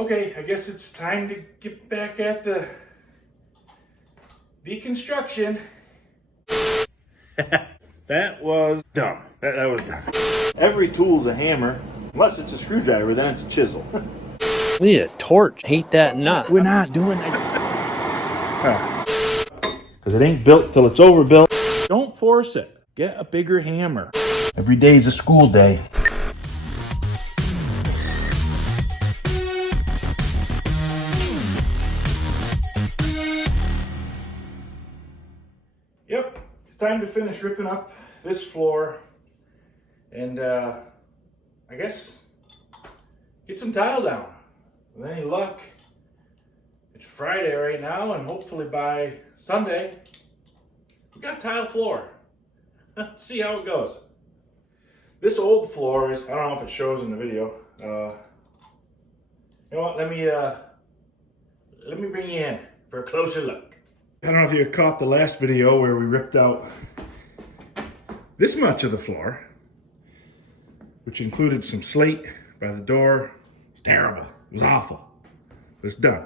Okay, I guess it's time to get back at the deconstruction. That was dumb. That was dumb. Every tool's a hammer, unless it's a screwdriver, then it's a chisel. We need a torch. Hate that nut. We're not doing that. Because it ain't built till it's overbuilt. Don't force it. Get a bigger hammer. Every day's a school day. Yep, it's time to finish ripping up this floor and I guess get some tile down. With any luck, it's Friday right now, and hopefully by Sunday we got tile floor. See how it goes. This old floor is, I don't know if it shows in the video. You know what, let me bring you in for a closer look. I don't know if you caught the last video where we ripped out this much of the floor, which included some slate by the door. It's terrible. It was awful. But it's done.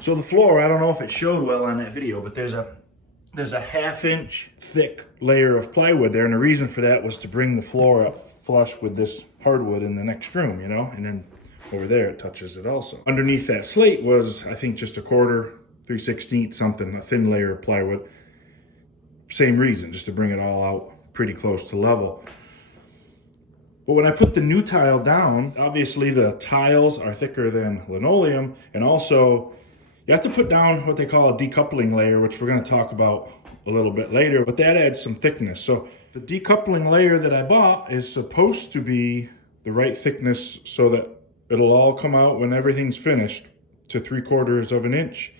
So the floor, I don't know if it showed well on that video, but there's a 1/2 inch thick layer of plywood there, and the reason for that was to bring the floor up flush with this hardwood in the next room, you know, and then over there it touches it also. Underneath that slate was, I think, just 1/4, 3/16 something, a thin layer of plywood. Same reason, just to bring it all out pretty close to level. But when I put the new tile down, obviously the tiles are thicker than linoleum, and also you have to put down what they call a decoupling layer, which we're going to talk about a little bit later, but that adds some thickness. So the decoupling layer that I bought is supposed to be the right thickness so that it'll all come out when everything's finished to 3/4 of an inch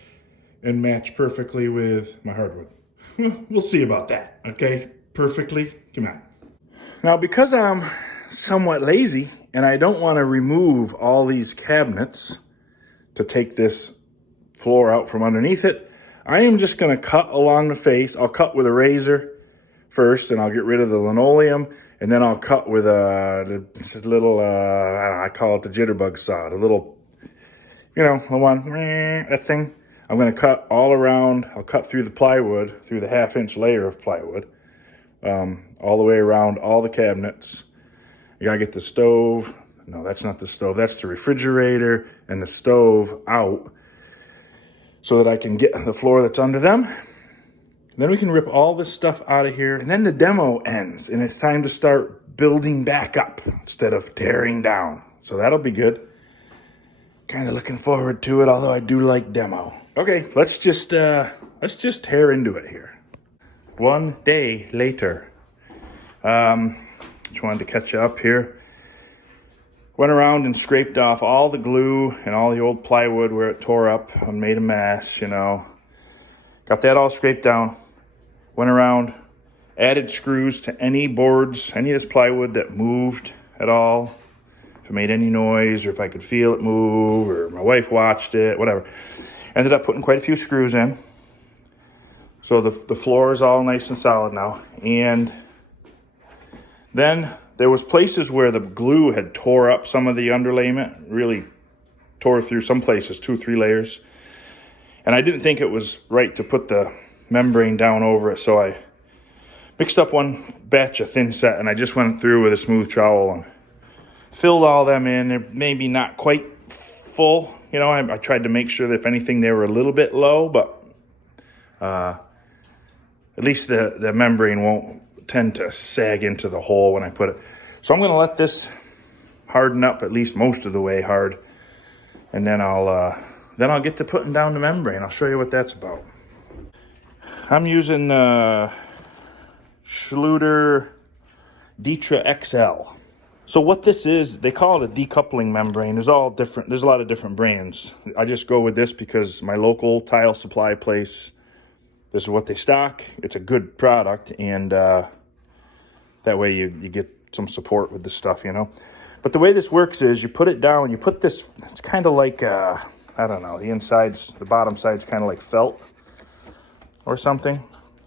and match perfectly with my hardwood. We'll see about that, okay? Perfectly, come on. Now, because I'm somewhat lazy and I don't want to remove all these cabinets to take this floor out from underneath it, I am just going to cut along the face. I'll cut with a razor first, and I'll get rid of the linoleum, and then I'll cut with a little, I don't know, I call it the jitterbug saw, the little, you know, the one, that thing. I'm going to cut all around. I'll cut through the plywood, through the 1/2 inch layer of plywood, all the way around all the cabinets. You got to get the stove. No, that's not the stove. That's the refrigerator and the stove out so that I can get the floor that's under them. Then we can rip all this stuff out of here. And then the demo ends, and it's time to start building back up instead of tearing down. So that'll be good. Kind of looking forward to it, although I do like demo. Okay, let's just tear into it here. One day later. Just wanted to catch you up here. Went around and scraped off all the glue and all the old plywood where it tore up and made a mess, you know. Got that all scraped down. Went around, added screws to any boards, any of this plywood that moved at all. If it made any noise, or if I could feel it move, or my wife watched it, whatever. Ended up putting quite a few screws in. So the floor is all nice and solid now. And then there was places where the glue had tore up some of the underlayment, really tore through some places, 2 or 3 layers. And I didn't think it was right to put the membrane down over it, so I mixed up one batch of thin set, and I just went through with a smooth trowel and filled all them in. They're maybe not quite full, you know. I tried to make sure that if anything they were a little bit low, but at least the membrane won't tend to sag into the hole when I put it. So I'm going to let this harden up at least most of the way hard, and then I'll get to putting down the membrane. I'll show you what that's about. I'm using Schluter Ditra XL. So what this is, they call it a decoupling membrane. There's a lot of different brands. I just go with this because my local tile supply place, this is what they stock. It's a good product, and that way you get some support with this stuff, you know. But the way this works is you put it down, you put this, it's kind of like, I don't know, the bottom side's kind of like felt or something.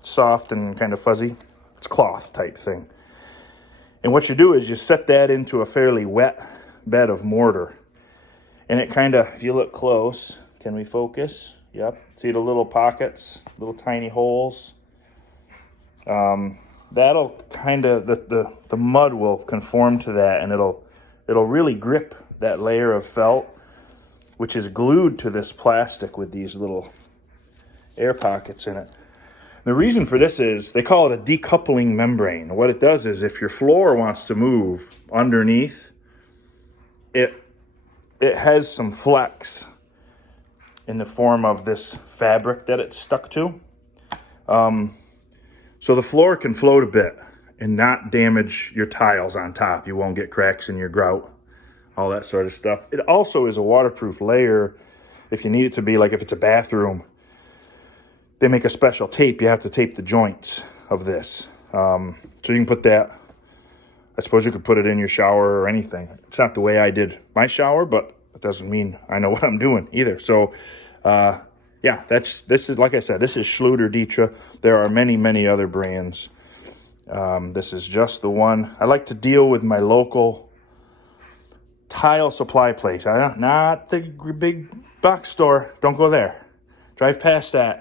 Soft and kind of fuzzy. It's cloth type thing. And what you do is you set that into a fairly wet bed of mortar. And it kind of, if you look close, can we focus? Yep. See the little pockets, little tiny holes? That'll kind of, the mud will conform to that, and it'll really grip that layer of felt, which is glued to this plastic with these little air pockets in it. The reason for this is they call it a decoupling membrane. What it does is if your floor wants to move underneath, it has some flex in the form of this fabric that it's stuck to. So the floor can float a bit and not damage your tiles on top. You won't get cracks in your grout, all that sort of stuff. It also is a waterproof layer if you need it to be, like if it's a bathroom. They make a special tape. You have to tape the joints of this. So you can put that, I suppose you could put it in your shower or anything. It's not the way I did my shower, but it doesn't mean I know what I'm doing either. So, yeah, this is, like I said, this is Schluter Ditra. There are many, many other brands. This is just the one. I like to deal with my local tile supply place. Not the big box store. Don't go there. Drive past that.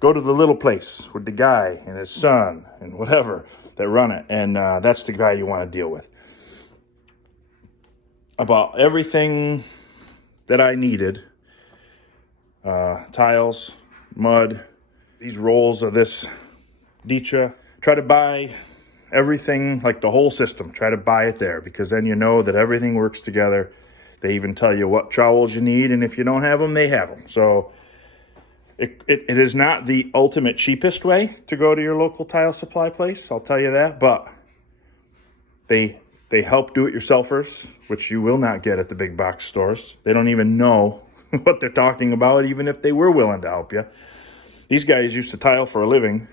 Go to the little place with the guy and his son and whatever that run it. And that's the guy you want to deal with. About everything that I needed. Tiles, mud, these rolls of this Ditra. Try to buy everything, like the whole system. Try to buy it there, because then you know that everything works together. They even tell you what trowels you need, and if you don't have them, they have them. So it is not the ultimate cheapest way to go to your local tile supply place, I'll tell you that, but they help do-it-yourselfers, which you will not get at the big box stores. They don't even know what they're talking about, even if they were willing to help you. These guys used to tile for a living,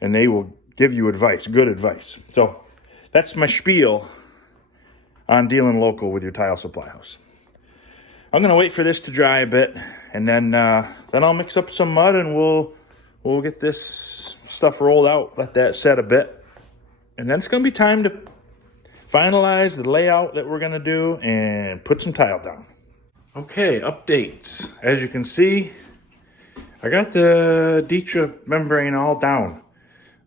and they will give you advice, good advice. So that's my spiel on dealing local with your tile supply house. I'm gonna wait for this to dry a bit, and then I'll mix up some mud, and we'll get this stuff rolled out, let that set a bit, and then it's gonna be time to finalize the layout that we're gonna do and put some tile down. Okay, updates. As you can see, I got the Ditra membrane all down.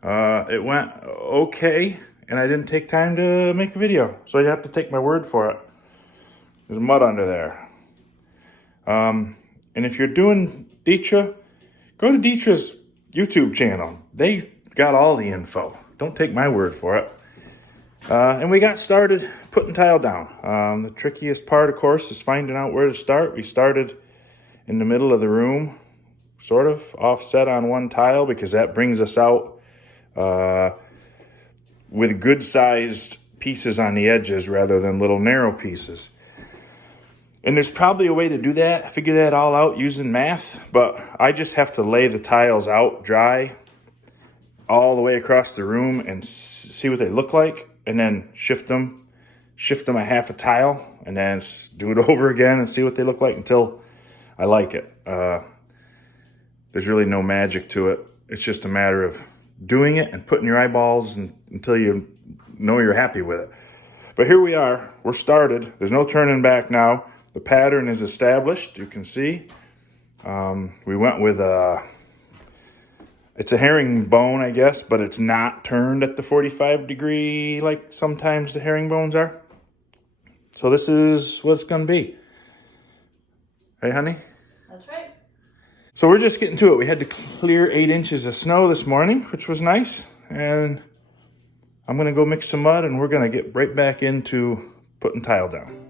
It went okay, and I didn't take time to make a video, so you have to take my word for it. There's mud under there. And if you're doing Ditra, go to Ditra's YouTube channel. They got all the info. Don't take my word for it. And we got started putting tile down. The trickiest part, of course, is finding out where to start. We started in the middle of the room, sort of offset on one tile, because that brings us out with good-sized pieces on the edges rather than little narrow pieces. And there's probably a way to do that, figure that all out using math, but I just have to lay the tiles out dry all the way across the room and see what they look like, and then shift them a half a tile, and then do it over again and see what they look like until I like it. There's really no magic to it. It's just a matter of doing it and putting your eyeballs until you know you're happy with it. But here we are. We're started. There's no turning back now. The pattern is established. You can see. We went with it's a herringbone, I guess, but it's not turned at the 45 degree like sometimes the herringbones are. So this is what it's going to be. Right, honey? That's right. So we're just getting to it. We had to clear 8 inches of snow this morning, which was nice. And I'm going to go mix some mud, and we're going to get right back into putting tile down.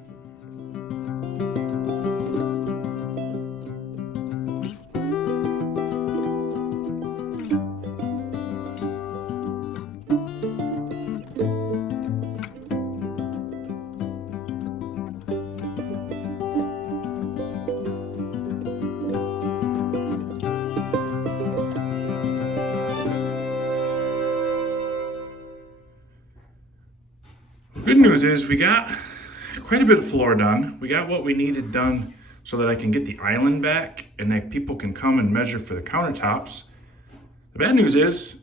Good news is we got quite a bit of floor done. We got what we needed done so that I can get the island back and that people can come and measure for the countertops. The bad news is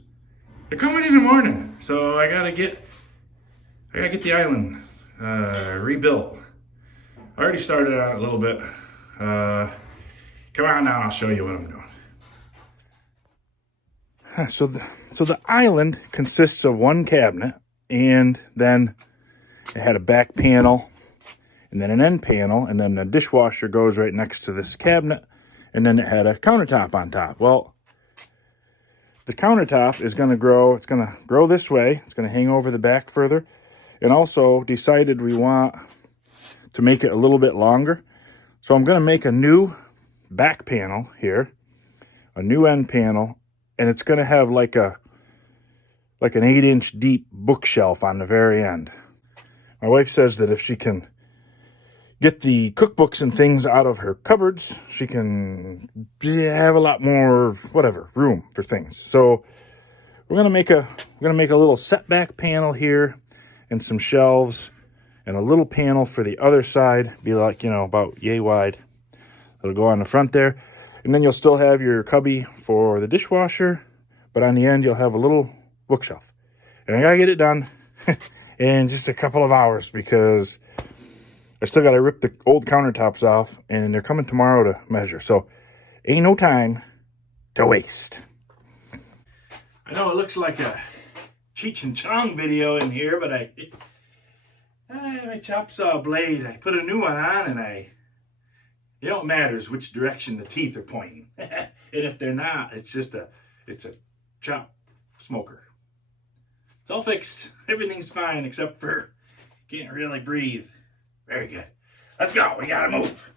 they're coming in the morning, so I gotta get the island rebuilt. I already started on it a little bit. Come on down, I'll show you what I'm doing. So the island consists of one cabinet, and then it had a back panel, and then an end panel, and then the dishwasher goes right next to this cabinet, and then it had a countertop on top. Well, the countertop is going to grow. It's going to grow this way. It's going to hang over the back further, and also decided we want to make it a little bit longer. So I'm going to make a new back panel here, a new end panel, and it's going to have like an 8-inch deep bookshelf on the very end. My wife says that if she can get the cookbooks and things out of her cupboards, she can have a lot more room for things. So we're gonna make a little setback panel here, and some shelves, and a little panel for the other side, be like, about yay wide. It'll go on the front there, and then you'll still have your cubby for the dishwasher, but on the end you'll have a little bookshelf. And I gotta get it done in just a couple of hours, because I still got to rip the old countertops off, and they're coming tomorrow to measure. So ain't no time to waste. I know it looks like a Cheech and Chong video in here, but my chop saw blade, I put a new one on, and it matters which direction the teeth are pointing. And if they're not, it's a chop smoker. It's all fixed. Everything's fine except for can't really breathe. Very good. Let's go. We gotta move.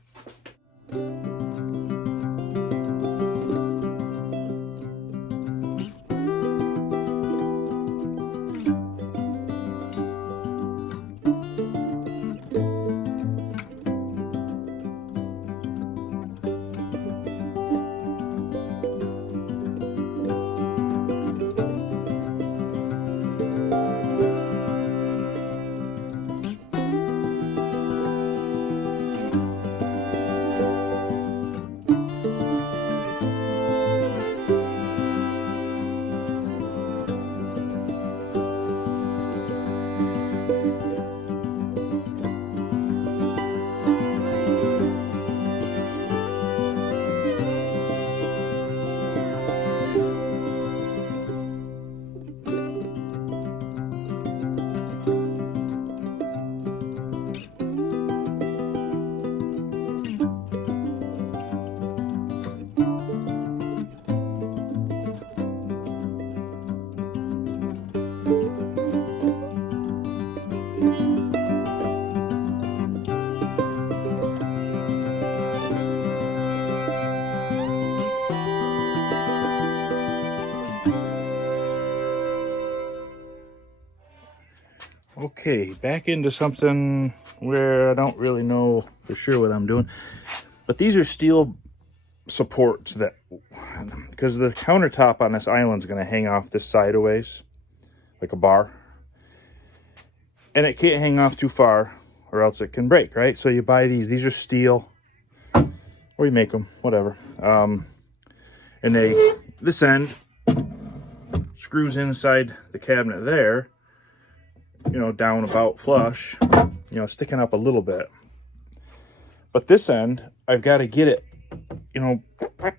Okay, back into something where I don't really know for sure what I'm doing. But these are steel supports that, because the countertop on this island is going to hang off this sideways, like a bar. And it can't hang off too far, or else it can break, right? So you buy these. These are steel, or you make them, whatever. And this end screws inside the cabinet there, down about flush, sticking up a little bit. But this end, I've got to get it,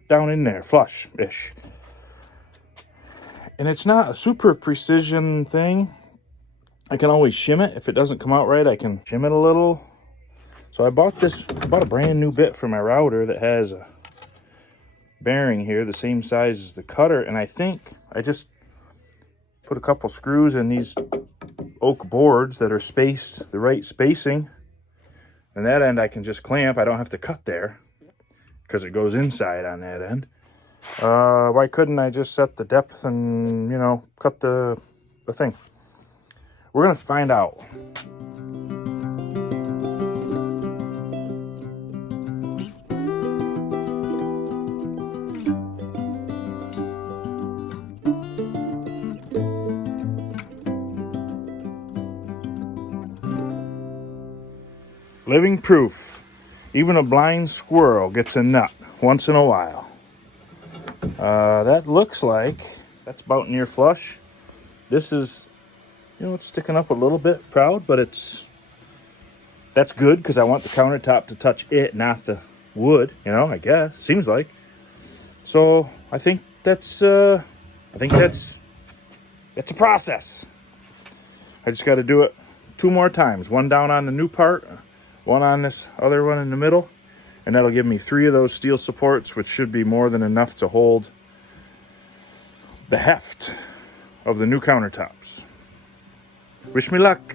down in there, flush-ish. And it's not a super precision thing. I can always shim it. If it doesn't come out right, I can shim it a little. So I bought a brand new bit for my router that has a bearing here, the same size as the cutter. And I think I just put a couple screws in these oak boards that are spaced the right spacing, and that end I can just clamp. I don't have to cut there because it goes inside on that end. Why couldn't I just set the depth and cut the thing? We're gonna find out. Living proof. Even a blind squirrel gets a nut once in a while. That looks like that's about near flush. This is, it's sticking up a little bit proud, but it's That's good because I want the countertop to touch it, not the wood, you know, I guess. Seems like. So I think that's a process. I just got to do it 2 more times. One down on the new part, one on this other one in the middle. And that'll give me 3 of those steel supports, which should be more than enough to hold the heft of the new countertops. Wish me luck.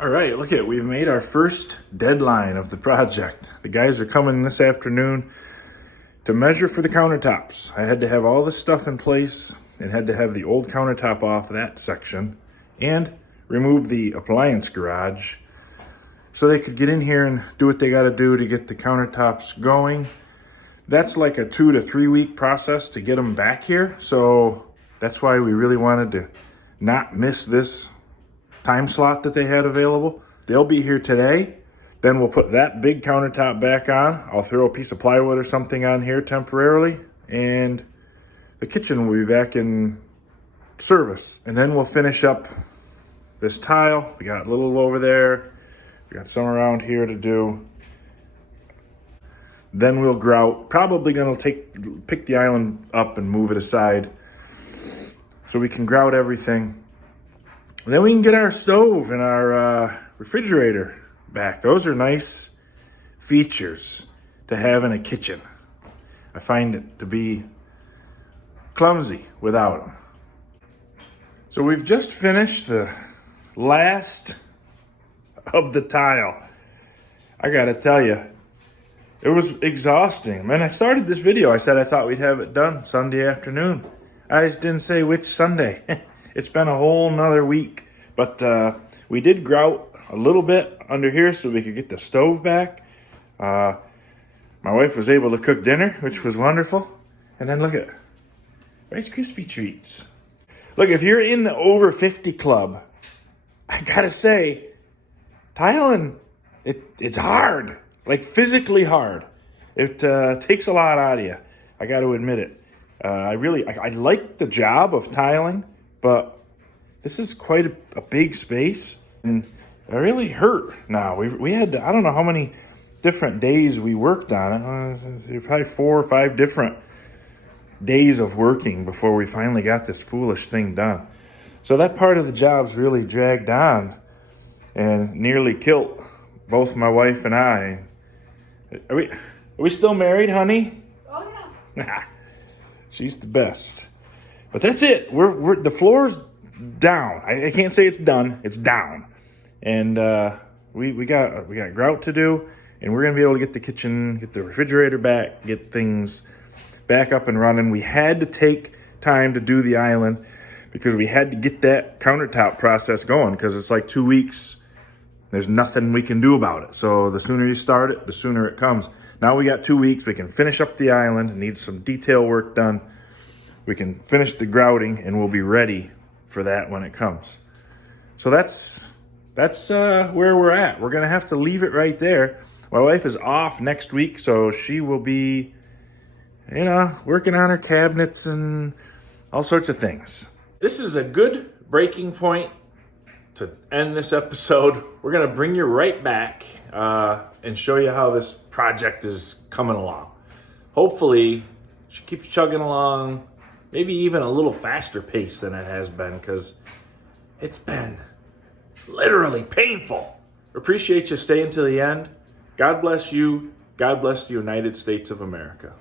All right, look at it. We've made our first deadline of the project. The guys are coming this afternoon to measure for the countertops. I had to have all this stuff in place and had to have the old countertop off that section and remove the appliance garage so they could get in here and do what they got to do to get the countertops going. That's like a 2 to 3 week process to get them back here. So that's why we really wanted to not miss this time slot that they had available. They'll be here today. Then we'll put that big countertop back on. I'll throw a piece of plywood or something on here temporarily, and the kitchen will be back in service. And then we'll finish up this tile. We got a little over there. We got some around here to do. Then we'll grout. Probably gonna pick the island up and move it aside so we can grout everything. And then we can get our stove and our refrigerator back. Those are nice features to have in a kitchen. I find it to be clumsy without them. So we've just finished the last of the tile. I gotta tell you, it was exhausting. Man, I started this video, I said I thought we'd have it done Sunday afternoon. I just didn't say which Sunday. It's been a whole nother week, but we did grout a little bit under here so we could get the stove back. My wife was able to cook dinner, which was wonderful. And then look at Rice Krispie treats. Look, if you're in the over 50 club, I gotta say, tiling, it's hard, like physically hard. It takes a lot out of you. I got to admit it. I like the job of tiling, but this is quite a big space, and it really hurt now. We had, I don't know how many different days we worked on it. Probably 4 or 5 different days of working before we finally got this foolish thing done. So that part of the job's really dragged on and nearly killed both my wife and I. Are we still married, honey? Oh yeah. She's the best. But that's it. We're the floor's down. I can't say it's done. It's down. And we got grout to do, and we're gonna be able to get the kitchen, get the refrigerator back, get things back up and running. We had to take time to do the island because we had to get that countertop process going, because it's like 2 weeks. There's nothing we can do about it. So the sooner you start it, the sooner it comes. Now we got 2 weeks. We can finish up the island. It needs some detail work done. We can finish the grouting, and we'll be ready for that when it comes. So that's where we're at. We're gonna have to leave it right there. My wife is off next week, so she will be, working on her cabinets and all sorts of things. This is a good breaking point to end this episode. We're gonna bring you right back and show you how this project is coming along. Hopefully, she keeps chugging along, maybe even a little faster pace than it has been, because it's been literally painful. Appreciate you staying to the end. God bless you. God bless the United States of America.